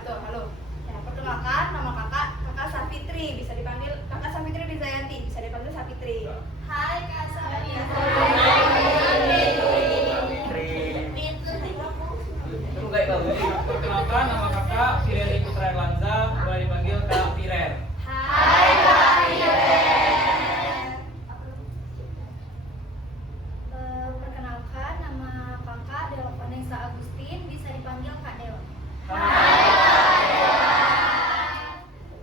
betul. Halo. Ya, perkenalkan nama Kakak Safitri, bisa dipanggil Kakak Safitri Rizayanti, bisa dipanggil Safitri. Hai Kak Safitri. Perkenalkan nama kakak Fireri Putra Erlanza, boleh dipanggil Kak Firer. Hai Kak Firer. Perkenalkan nama kakak Dela Vanessa Agustin, bisa dipanggil Kak Del. Hai Kak Del.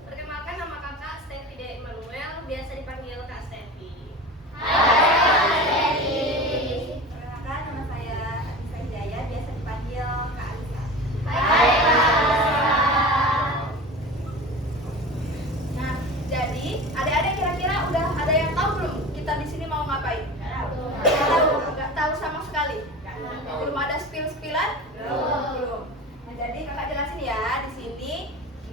Perkenalkan nama kakak Stefi De Emmanuel, biasa dipanggil Kak Stefi. Hai Kak Stefi. Perkenalkan nama saya Anissa Hidayat, biasa dipanggil Kak Alisa. Hai Kak Alisa. Nah, jadi adik-adik kira-kira udah ada yang tahu belum kita di sini mau ngapain? Nggak tahu sama sekali. Belum ada spill-spillan? Belum. Nah, jadi kakak jelasin ya, di sini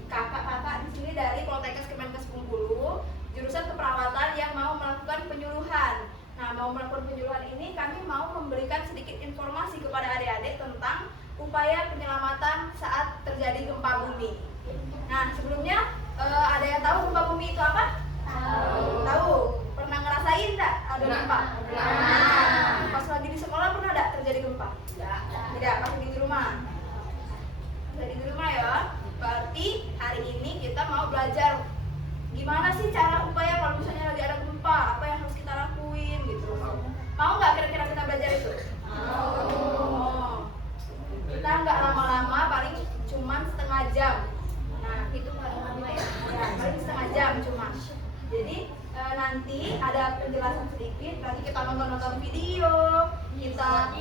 kakak-kakak di sini dari Poltekkes Kemenkes Bengkulu, jurusan keperawatan yang mau melakukan penyuluhan. Nah, mau melakukan penyuluhan ini kami mau memberikan sedikit informasi kepada adik-adik tentang upaya penyelamatan saat terjadi gempa bumi. Nah, sebelumnya ada yang tahu gempa bumi itu apa? Tahu. Pernah ngerasain nggak ada gempa? Nah, pas lagi di sekolah pernah nggak terjadi gempa? Tidak, pas lagi di rumah. Lagi di rumah ya. Berarti hari ini kita mau belajar gimana sih cara upaya kalau misalnya lagi ada gempa, apa yang harus kita lakuin gitu. Mau nggak kira-kira kita belajar itu? Mau. Kita nggak lama-lama, paling cuman setengah jam. Nah, itu paling lama ya. Paling setengah jam cuma. Jadi nanti ada penjelasan sedikit, nanti kita nonton video, kita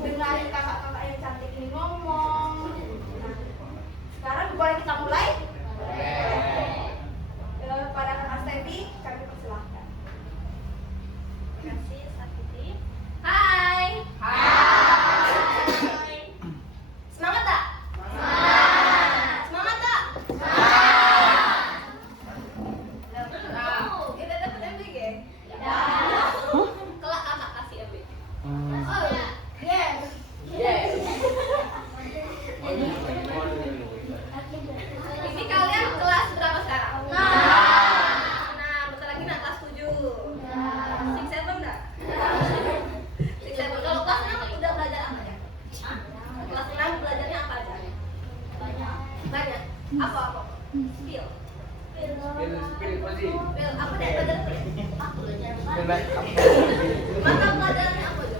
dengarin kakak-kakak yang cantik ini ngomong. Nah, sekarang boleh kita mulai? Pada kakak Stefi, kami persilahkan. Terima kasih Safitri. Hai. Hai. Semangat tak? Semangat tak? Kita dapat MBG. Kelak kakak kasih MB. Oh ya. Yes. Ini kalian kelas berapa sekarang? Nah, bentar lagi nak kelas 7. 6-7 dah? 6-7. Kalau kelas 6 udah belajar apa ya? Kelas 6 belajarnya apa aja? Banyak. Apa? Skill. Apa deh belajar skill? Mata pelajarannya apa aja?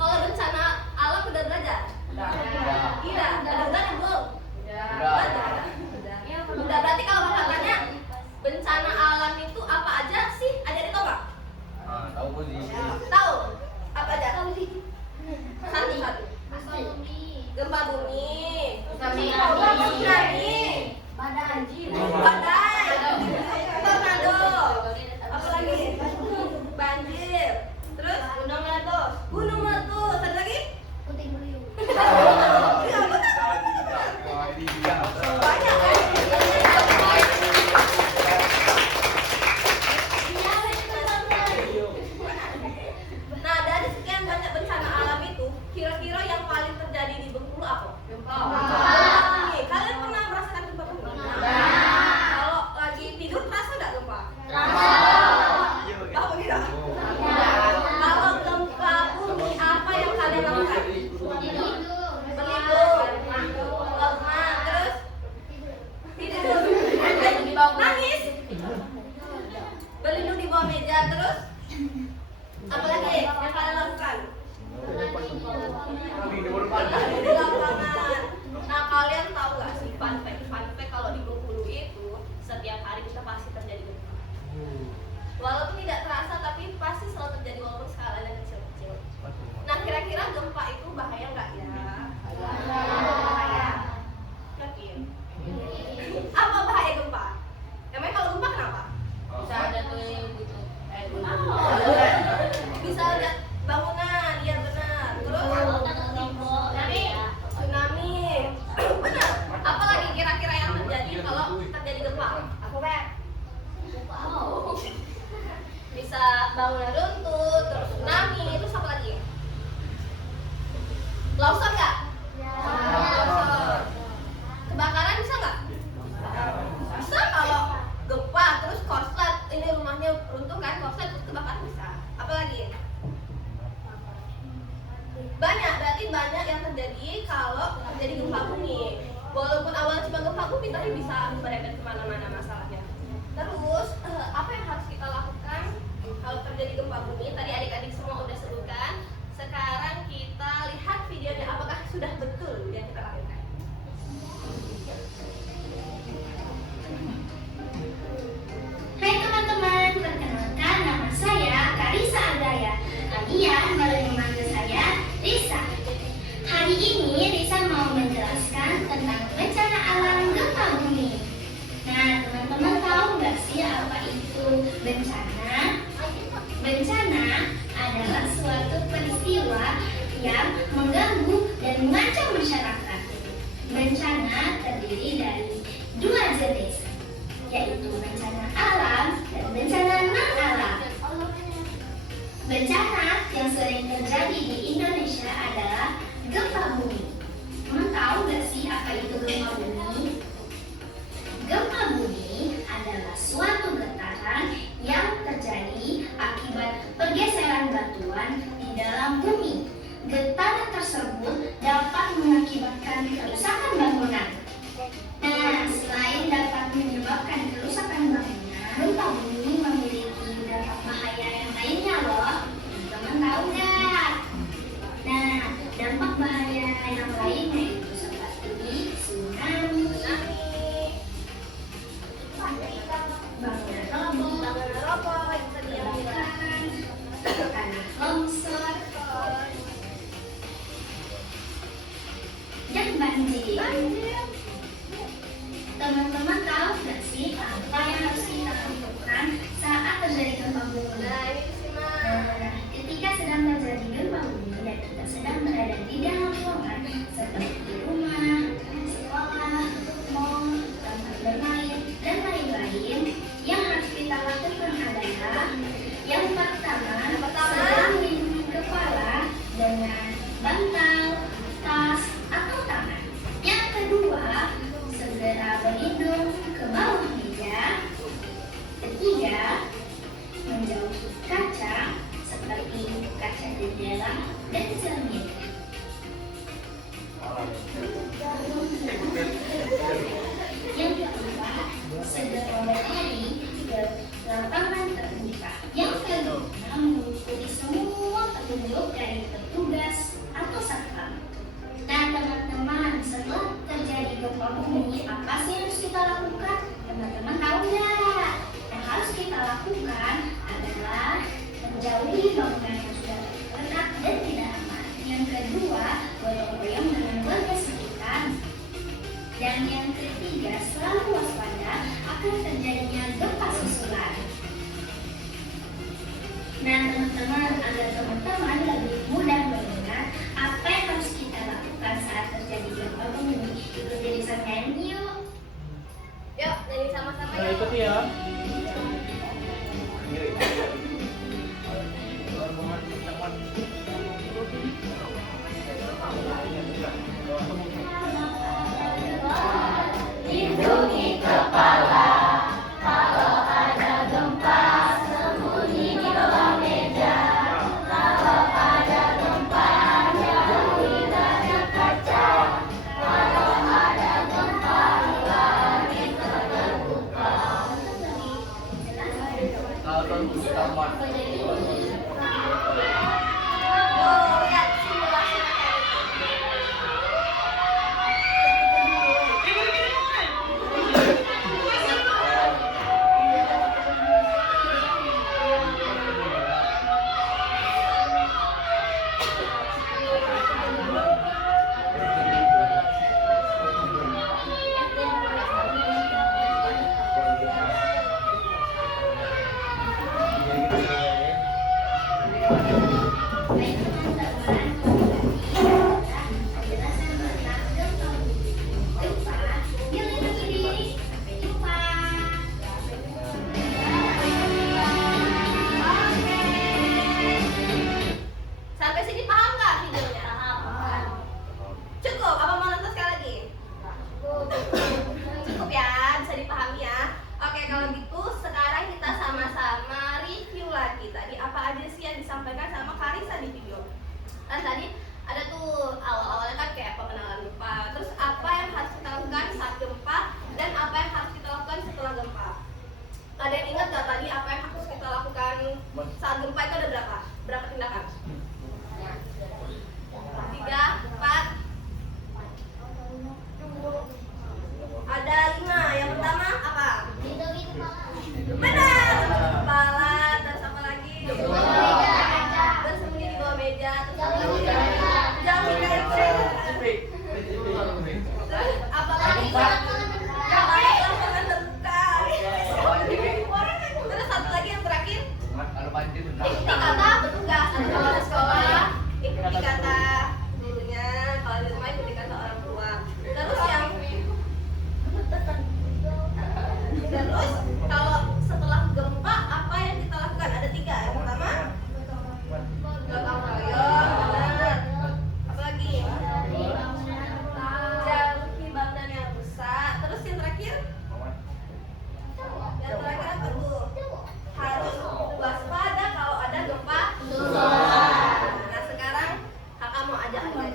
Kalau bencana alam udah belajar? Iya, udah belajar belum? Udah, berarti kalau kakak tanya bencana alam itu apa aja sih? Adik-adik tahu nggak? Tahu? Apa aja? Satu. Gempa bumi. Tsunami. Badai. Tornado. Apa lagi? Banjir. Terus? Gunung meletus. Satu lagi? Banyak. Nah, dari sekian banyak bencana alam itu, kira-kira yang paling terjadi di Bengkulu apa? Gempa bumi. Kalian pernah merasakan gempa bumi? Kalau lagi tidur terasa nggak gempa? Tahu tidak? Kalau gempa bumi apa yang kalian lakukan? Berlindung. Lemah. Terus? Tidur. Nangis. Berlindung di bawah meja. Terus? Apa lagi yang kalian lakukan? Di lapangan. Longsor nggak? Longsor. Kebakaran bisa nggak? Bisa kalau gempa terus korslet, ini rumahnya runtuh kan, korslet terus kebakaran bisa. Apalagi? Banyak, berarti banyak yang terjadi kalau terjadi gempa bumi. Walaupun awalnya cuma gempa bumi, tapi bisa beredar kemana-mana masalahnya. Terus, apa yang harus kita lakukan kalau terjadi gempa bumi? Tadi adik-adik semua udah sebutkan. Sekarang kita lihat videonya, apakah sudah betul yang kita lakukan. Hai teman-teman, perkenalkan nama saya Karisa Agaya. Kalian boleh memanggil saya Risa. Hari ini Risa mau menjelaskan tentang bencana alam gempa bumi. Nah, teman-teman tahu nggak sih apa itu bencana? Bencana adalah suatu peristiwa yang mengganggu dan mengancam masyarakat. Bencana terdiri dari dua jenis, yaitu bencana alam dan bencana non-alam. Bencana yang sering terjadi di Indonesia adalah gempa bumi. Teman tahu nggak sih apa itu gempa bumi? Gempa bumi adalah suatu getaran yang terjadi akibat pergeseran batuan di dalam bumi. Getaran tersebut dapat mengakibatkan kerusakan bangunan. Nah, selain dapat menyebabkan kerusakan bangunan, gempa bumi memiliki dampak bahaya yang lainnya loh. Teman tahu nggak? Nah, dampak bahaya yang lainnya itu seperti tsunami, bangunan roboh, kebakaran, tanah longsor, dan banjir. Teman-teman tahu nggak sih apa yang harus kita lakukan saat terjadi gempa bumi? Nah, ini disimak. Nah, ketika sedang terjadi gempa bumi dan kita sedang berada di dalam ruangan seperti rumah, sekolah, mall, tempat bermain, dan lain-lain, yang harus kita lakukan adalah yang pertama, segera melindungi kepala dengan bantal, tas, atau tangan. Yang kedua, segera berlindung ke bawah meja. Ketiga, menjauhi kaca seperti kaca jendela dan cermin. Yang kedua, segera berlari ke lapangan terbuka. Yang kelima, mengikuti semua petunjuk dari petugas atau satpam. Nah, teman-teman, setelah terjadi gempa bumi, apa sih yang harus kita lakukan? Teman-teman tahu nggak? Yang harus kita lakukan adalah menjauhi bangunan yang sudah retak dan tidak aman. Yang kedua, gotong-royong dengan warga sekitar. Dan yang ketiga, selalu waspada akan terjadinya gempa susulan. Nah, teman-teman, agar teman-teman lebih mudah mendengar apa yang harus kita lakukan saat terjadi gempa bumi, ikuti Risa nyanyi yuk. Yuk, nyanyi sama-sama Nah, yuk. ikuti ya. Lindungi kepala, kalau ada gempa sembunyi di bawah meja. Kalau ada gempa jauhi dari kaca. Kalau ada gempa langit terbuka. Oh, lihat simulasinya kayak gitu.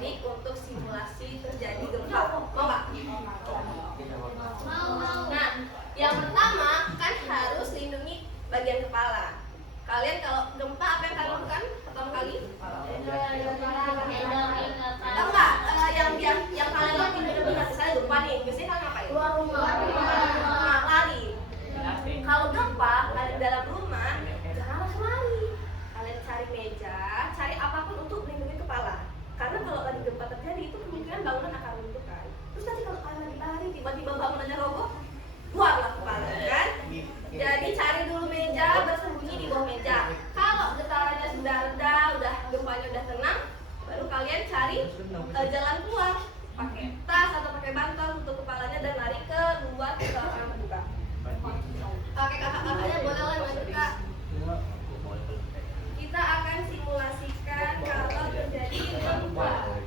teknik untuk simulasi terjadi gempa. Mau nggak? Nah, yang pertama kan harus lindungi bagian kepala. Kalian kalau gempa apa yang kalian lakukan pertama kali? Tahu nggak yang kalian lakukan benar-benar misalnya gempa nih, biasanya kalian ngapain? Nah, lari. Kalau gempa lari di dalam rumah, jangan langsung lari. Kalian cari meja, cari apapun untuk melindungi kepala. Karena kalau lagi gempa terjadi itu kemungkinan bangunan akan runtuh kan. Terus nanti kalau kalian lagi lari tiba-tiba bangunannya roboh, keluarlah kepala kan. Jadi cari dulu meja, bersembunyi di bawah meja. Kalau getarannya sudah reda, udah gempanya udah tenang, baru kalian cari jalan keluar. Pakai tas atau pakai bantal untuk kepalanya dan lari ke luar ke lapangan terbuka. Oke, kakak-kakaknya boleh lah maju kak. Kita akan simulasikan kalau terjadi gempa.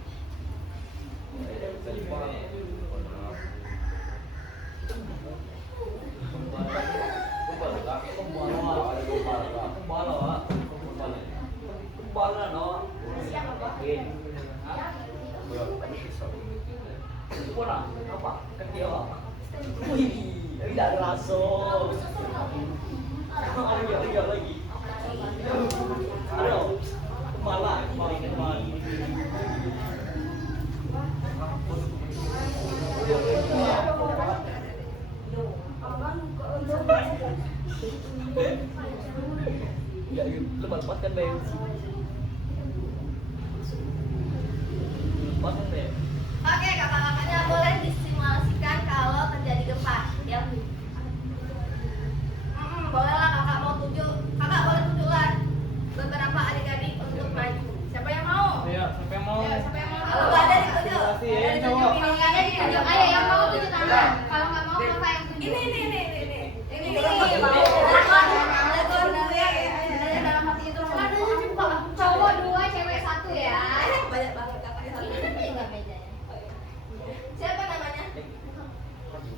Apa? Kecil. Wih, tidak ada rasa. Iya lagi. Aduh, kemana? Ya, lepaskan deh. Lepaskan deh. Oke, kakak-kakaknya boleh disimulasikan kalau terjadi gempa. Ya. Bolehlah kakak mau tunjuk. Kakak boleh tunjuklah beberapa adik-adik untuk maju. Siapa yang mau? Iya, siapa yang mau? Siapa yang mau? Kalau nggak ada ditunjuk. Simulasi ya, coba. Kalau nggak ada ditunjuk. Ayo yang mau tunjuk tangan. Kalau nggak mau kakak yang tunjuk. Ini. Ini mau. Dalam hati itu cowok 2, cewek 1 ya. Banyak banget kakaknya. Ini kan juga mejanya. Siapa namanya?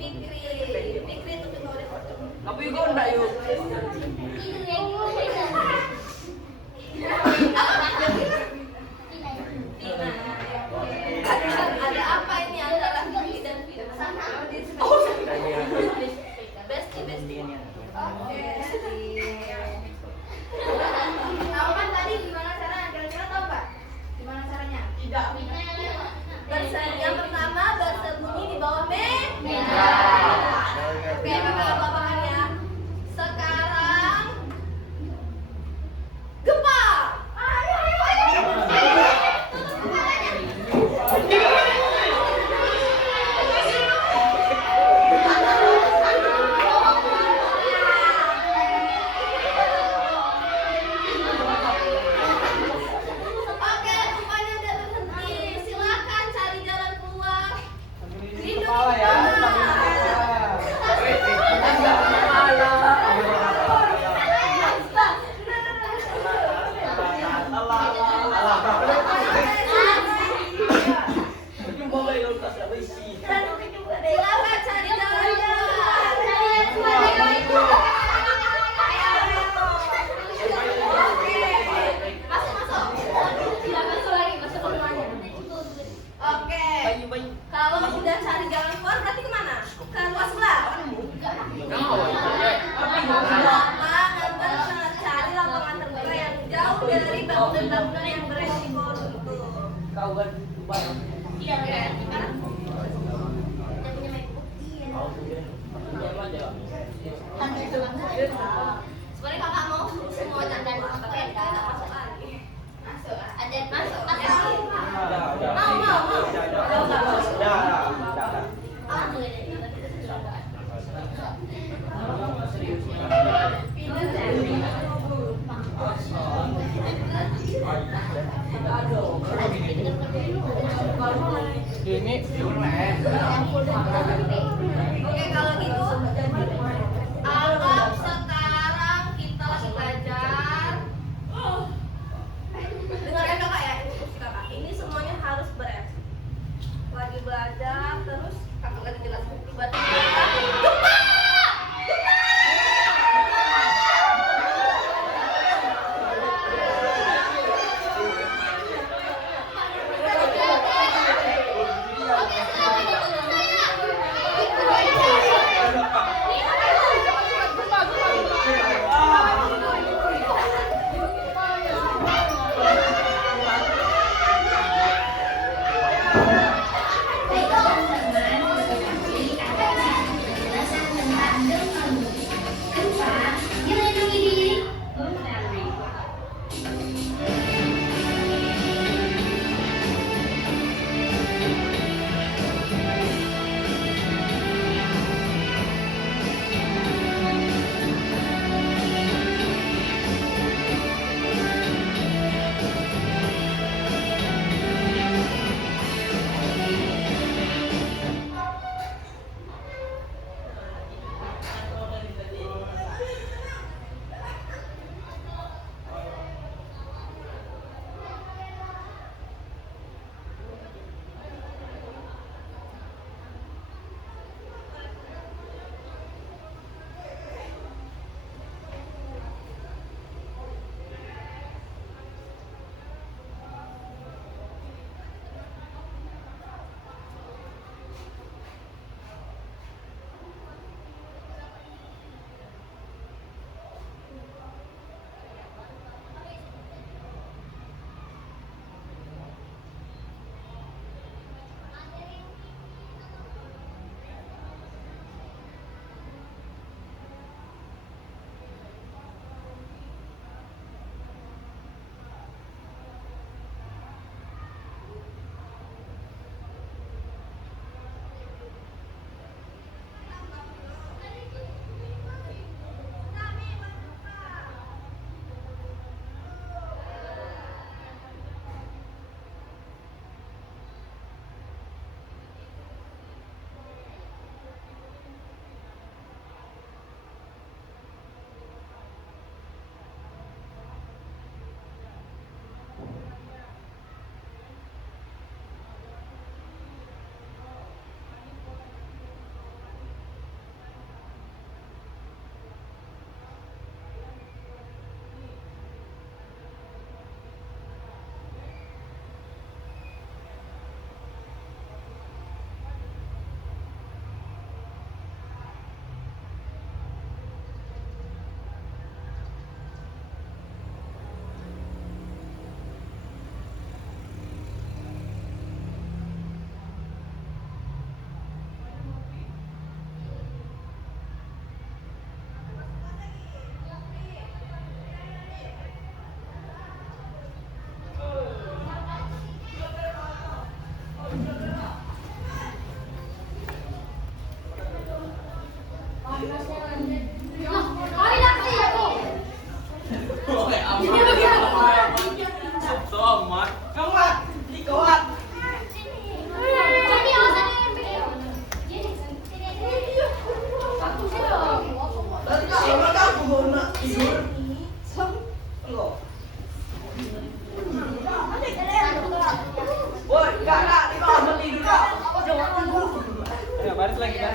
Fikri itu ketua di foto. Tapi kok enggak yuk? Itu yang beda. Ada apa ini antara Fikri dan Fina? Bestie. Oke. Tahu kan tadi gimana caranya? Kira-kira tahu nggak? Gimana caranya? Tidak. Yang pertama bersembunyi di bawah meja. Oke, kakak lapangan ya. Sekarang gempa. Oke, gempanya udah berhenti. Silakan cari jalan keluar. Lindungi Kepala ya. Silakan cari jalan keluar. Oke. Kalau sudah cari jalan keluar berarti kemana? Ke luar sebelah. Lapangan cari lapangan terbuka yang jauh dari bangunan-bangunan yang beresiko runtuh. Kau kan Iya kan? Sekarang sebenarnya kakak mau semua canda tapi kita nggak masuk lagi. Masuk. ini Oke, kalau gitu anggap sekarang kita lagi belajar. Dengarkan kakak ya, instruksi kakak. Ini semuanya harus beres. Lagi belajar, terus kakak lagi jelasin tiba-tiba gempa!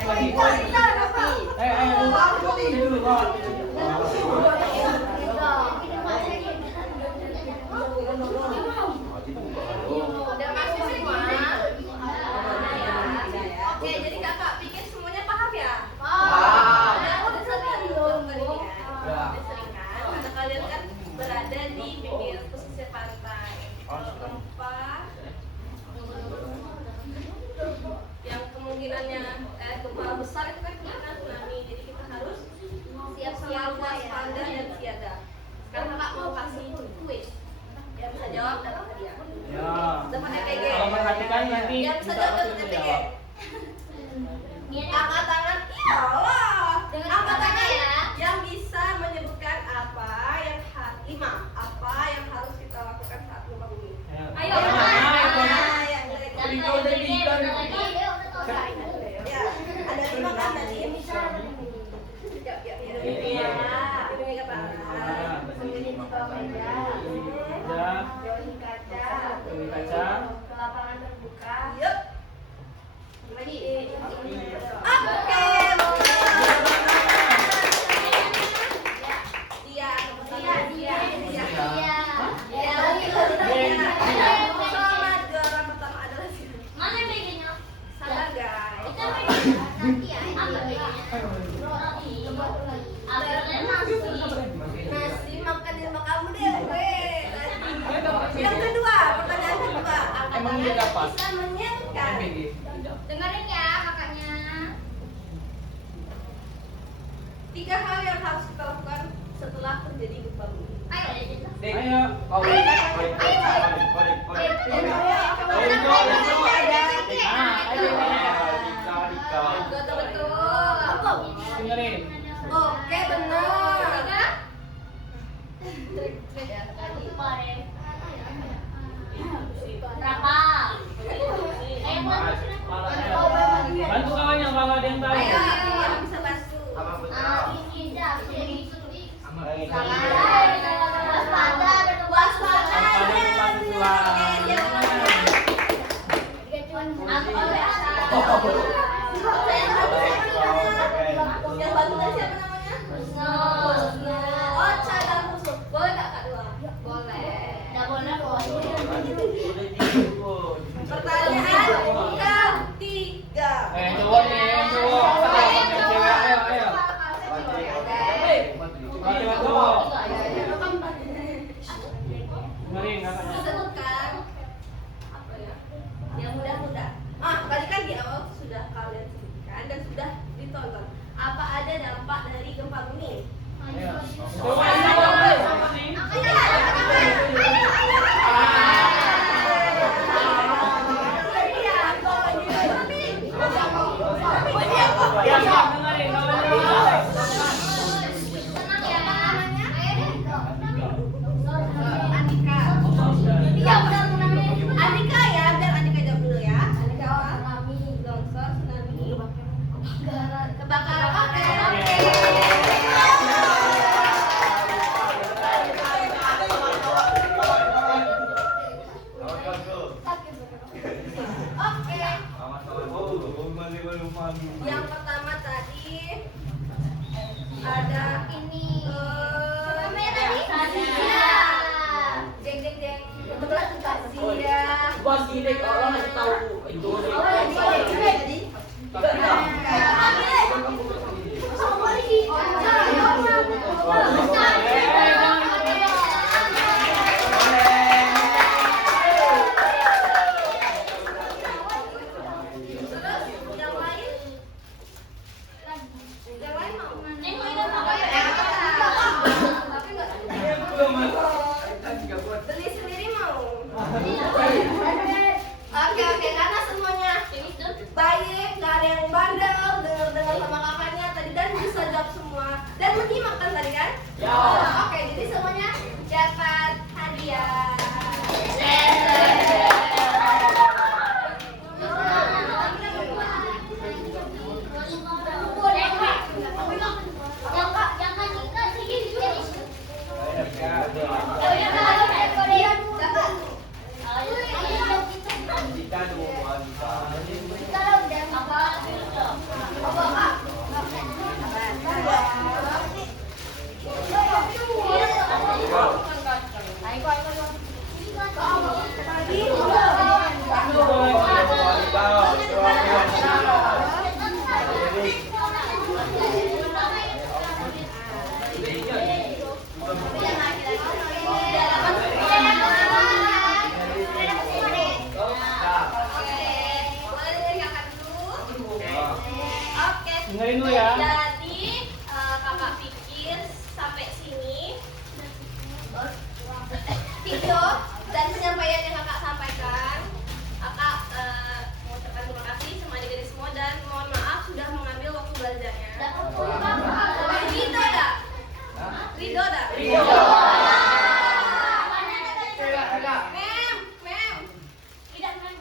lagi. Ini dulu kok. Udah masuk semua? Oke, jadi kakak pikir semuanya paham ya? Udah sering belum tadi kan? Udah sering kan? Karena kalian kan berada di pinggir pesisir pantai. Kalau gempa yang kemungkinannya gempa besar itu kan kemungkinan tsunami. Jadi kita harus siap-siap waspada dan siaga. Sekarang kakak mau kasih kuis. Yang bisa jawab dapat hadiah. Ya. Dapat EPG. Kalau perhatikan nanti Yang bisa bisa jawab langsung dapat EPG. dijawab. Angkat tangan, iyalah. Dengan Angkat tangan tangannya ya. yang bisa menyebutkan apa yang 5 apa yang harus kita lakukan saat gempa bumi. Ya. Ayo. Ya, ada 5 kan tadi. Iya. Hidungnya ke atas. Sembunyi di bawah meja. Ya. Jauhi kaca. Jauhi kaca. Ke lapangan terbuka. Yuk. Lagi. Oke. Selamat juara pertama adalah siapa? Mana BG-nya? Sabar guys. Nanti ya. Nasi makan di rumah kamu deh, gue. Yang kedua, pertanyaan kedua. Angkat Emang tangan dia yang dapat? bisa menyiapkan. MBG. Dengerin ya kakaknya. 3 hal yang harus kita lakukan setelah terjadi gempa bumi. Ayo. Ayo. Betul. Dengerin. Oke, benar. Berapa? Bantu kawan yang kalau ada yang tahu. Ayo, yang bisa bantu. Waspada. Waspada gempa susulan. Yang bantu tadi siapa namanya? Ocha dan Husnu. Boleh nggak Kak Dua? Pertanyaan ketiga. Yang cowok nih, yang cowok. Yang cewek, ayo, ayo. Yang cowok. Dengerin katanya. Sebutkan apa ya? Yang mudah-mudah. Tadi kan di awal sudah kalian sebutkan dan sudah ditonton. Apa ada dampak dari gempa bumi? Ayo. Coba ayo. Dengerin kawan-kawan. Andika. Andika ya, biar Andika jawab dulu ya. Andika apa? Longsor, tsunami, kebakaran. Oke. Oke. Yang pertama tadi ada Ini. Zia. Jeng jeng jeng. Kebetulan Kak Zia. Bos gini orang ngasih tahu itu. Beli sendiri mau? Oke, karena semuanya baik, gak ada yang bandel, dengar sama kakaknya tadi dan bisa jawab semua dan menyimak kan tadi kan? Ya. Oke, jadi semuanya dapat hadiah. Apa? Dengerin dulu ya. Jadi kakak pikir sampai sini video dan penyampaian yang kakak sampaikan. Kakak mengucapkan terima kasih sama adik-adik semua dan mohon maaf sudah mengambil waktu belajarnya. Ridho dah? Ridho dah? Mem. Tidak mem.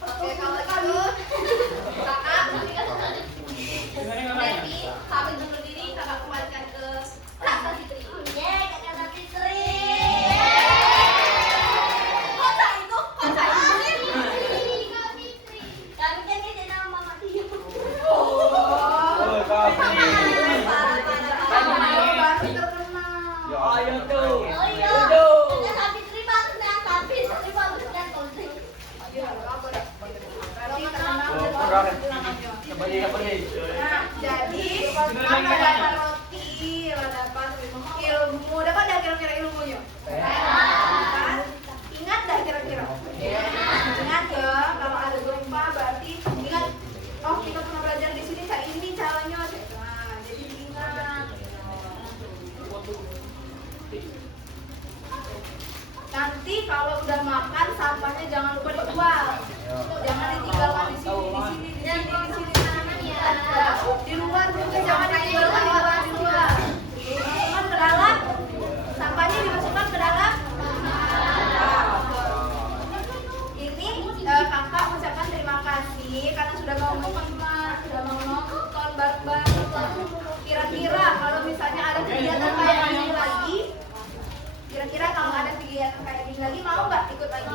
Oke, kalau gitu kakak Devi pamit undur diri, kakak kembalikan ke Kak Fitri. Kakak Fitri. Kota itu sih? Kami kan kita nama Mama Tiu. Oh, tapi. Baru terkenal. Ya, ayo tuh. Oh iya. Tuh. Kakak Fitri bagus dan Kak Fitri bagus dan Fitri. Berarti terkenal Oh, dan kurang. bagus. Coba nih, apa nih? Nah, jadi kakak dapat roti, dapat ilmu, dapat dah kira-kira ilmunya. Kan? Ingat dah kira-kira. Ingat ya, kalau ada gempa berarti ingat. Oh, kita pernah belajar di sini kayak ini caranya. Nah, jadi ingat. Nanti kalau udah makan sampahnya jangan lupa dibuang. Jangan ditinggalkan di sini. Di luar juga jangan ditinggalkan di luar. Dimasukkan ke dalam. Sampahnya dimasukkan ke dalam. Ini kakak ucapkan terima kasih karena sudah mau nonton bareng-bareng. Kira-kira kalau misalnya ada kegiatan kayak gini lagi, mau nggak ikut lagi?